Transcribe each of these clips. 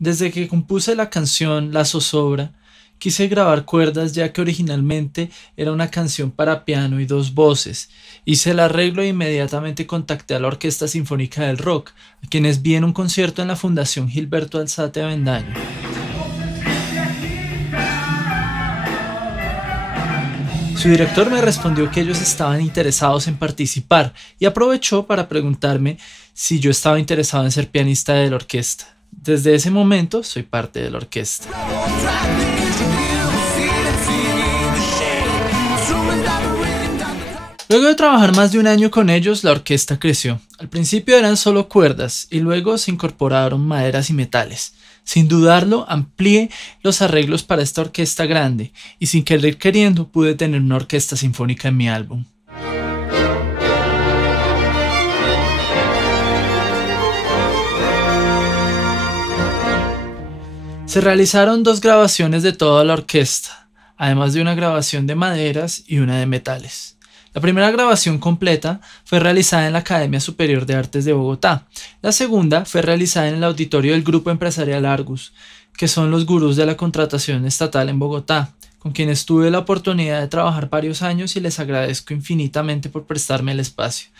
Desde que compuse la canción La Zozobra, quise grabar cuerdas ya que originalmente era una canción para piano y dos voces. Hice el arreglo e inmediatamente contacté a la Orquesta Sinfónica del Rock, a quienes vi en un concierto en la Fundación Gilberto Alzate Avendaño. Su director me respondió que ellos estaban interesados en participar y aprovechó para preguntarme si yo estaba interesado en ser pianista de la orquesta. Desde ese momento soy parte de la orquesta. Luego de trabajar más de un año con ellos, la orquesta creció. Al principio eran solo cuerdas y luego se incorporaron maderas y metales. Sin dudarlo, amplié los arreglos para esta orquesta grande y sin querer queriendo pude tener una orquesta sinfónica en mi álbum. Se realizaron 2 grabaciones de toda la orquesta, además de una grabación de maderas y una de metales. La primera grabación completa fue realizada en la Academia Superior de Artes de Bogotá. La segunda fue realizada en el auditorio del Grupo Empresarial Argus, que son los gurús de la contratación estatal en Bogotá, con quienes tuve la oportunidad de trabajar varios años y les agradezco infinitamente por prestarme el espacio.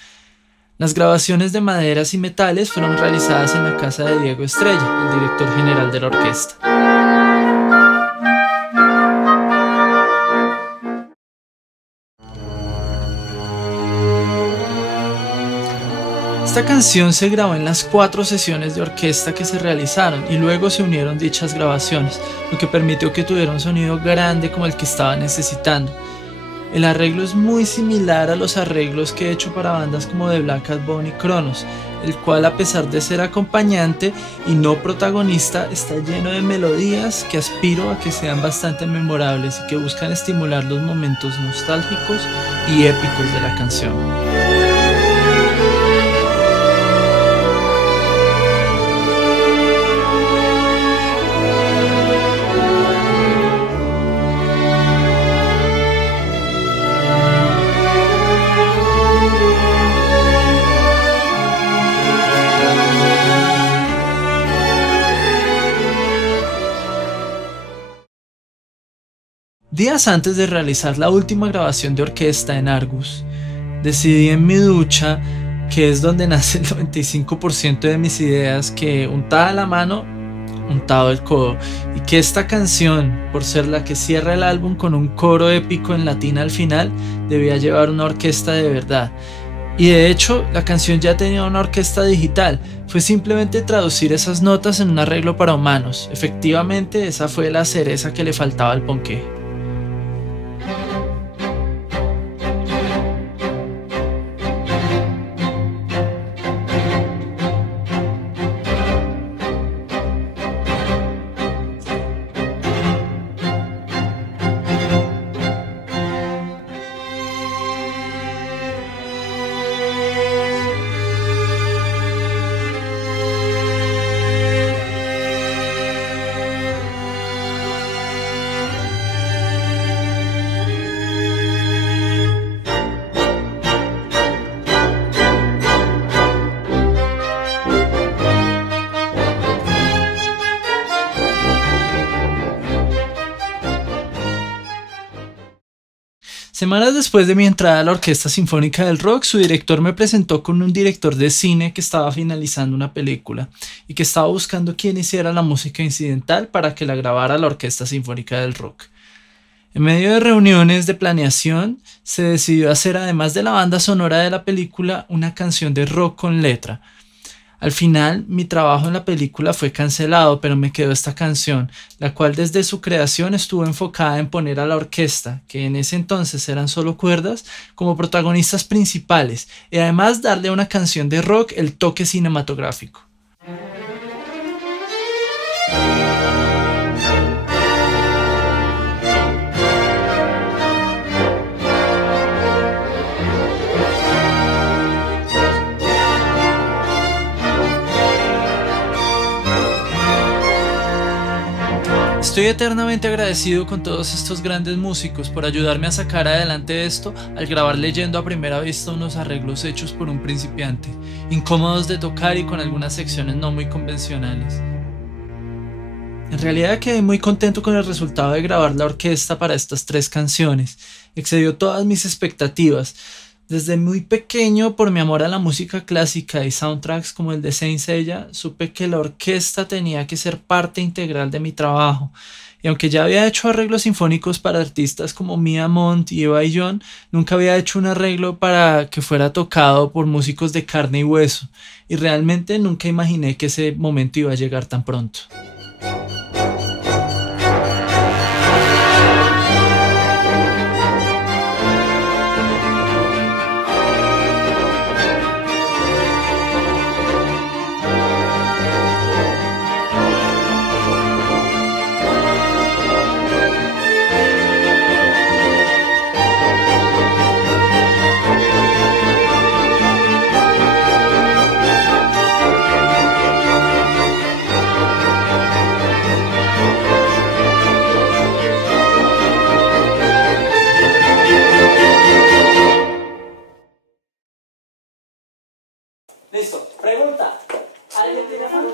Las grabaciones de maderas y metales fueron realizadas en la casa de Diego Estrella, el director general de la orquesta. Esta canción se grabó en las 4 sesiones de orquesta que se realizaron y luego se unieron dichas grabaciones, lo que permitió que tuviera un sonido grande como el que estaba necesitando. El arreglo es muy similar a los arreglos que he hecho para bandas como The Black Cat Bone y Cronos, el cual, a pesar de ser acompañante y no protagonista, está lleno de melodías que aspiro a que sean bastante memorables y que buscan estimular los momentos nostálgicos y épicos de la canción. Días antes de realizar la última grabación de orquesta en Argus, decidí en mi ducha, que es donde nace el 95% de mis ideas, que untada la mano, untado el codo, y que esta canción, por ser la que cierra el álbum con un coro épico en latín al final, debía llevar una orquesta de verdad. Y de hecho, la canción ya tenía una orquesta digital, fue simplemente traducir esas notas en un arreglo para humanos. Efectivamente, esa fue la cereza que le faltaba al ponqué. Semanas después de mi entrada a la Orquesta Sinfónica del Rock, su director me presentó con un director de cine que estaba finalizando una película y que estaba buscando quién hiciera la música incidental para que la grabara la Orquesta Sinfónica del Rock. En medio de reuniones de planeación, se decidió hacer, además de la banda sonora de la película, una canción de rock con letra. Al final, mi trabajo en la película fue cancelado, pero me quedó esta canción, la cual desde su creación estuvo enfocada en poner a la orquesta, que en ese entonces eran solo cuerdas, como protagonistas principales, y además darle a una canción de rock el toque cinematográfico. Estoy eternamente agradecido con todos estos grandes músicos por ayudarme a sacar adelante esto al grabar leyendo a primera vista unos arreglos hechos por un principiante, incómodos de tocar y con algunas secciones no muy convencionales. En realidad quedé muy contento con el resultado de grabar la orquesta para estas 3 canciones. Excedió todas mis expectativas. Desde muy pequeño, por mi amor a la música clásica y soundtracks como el de Saint Seiya, supe que la orquesta tenía que ser parte integral de mi trabajo. Y aunque ya había hecho arreglos sinfónicos para artistas como Mia Montt y Eva y John, nunca había hecho un arreglo para que fuera tocado por músicos de carne y hueso. Y realmente nunca imaginé que ese momento iba a llegar tan pronto. Listo. Pregunta. ¿Alguien tiene afán?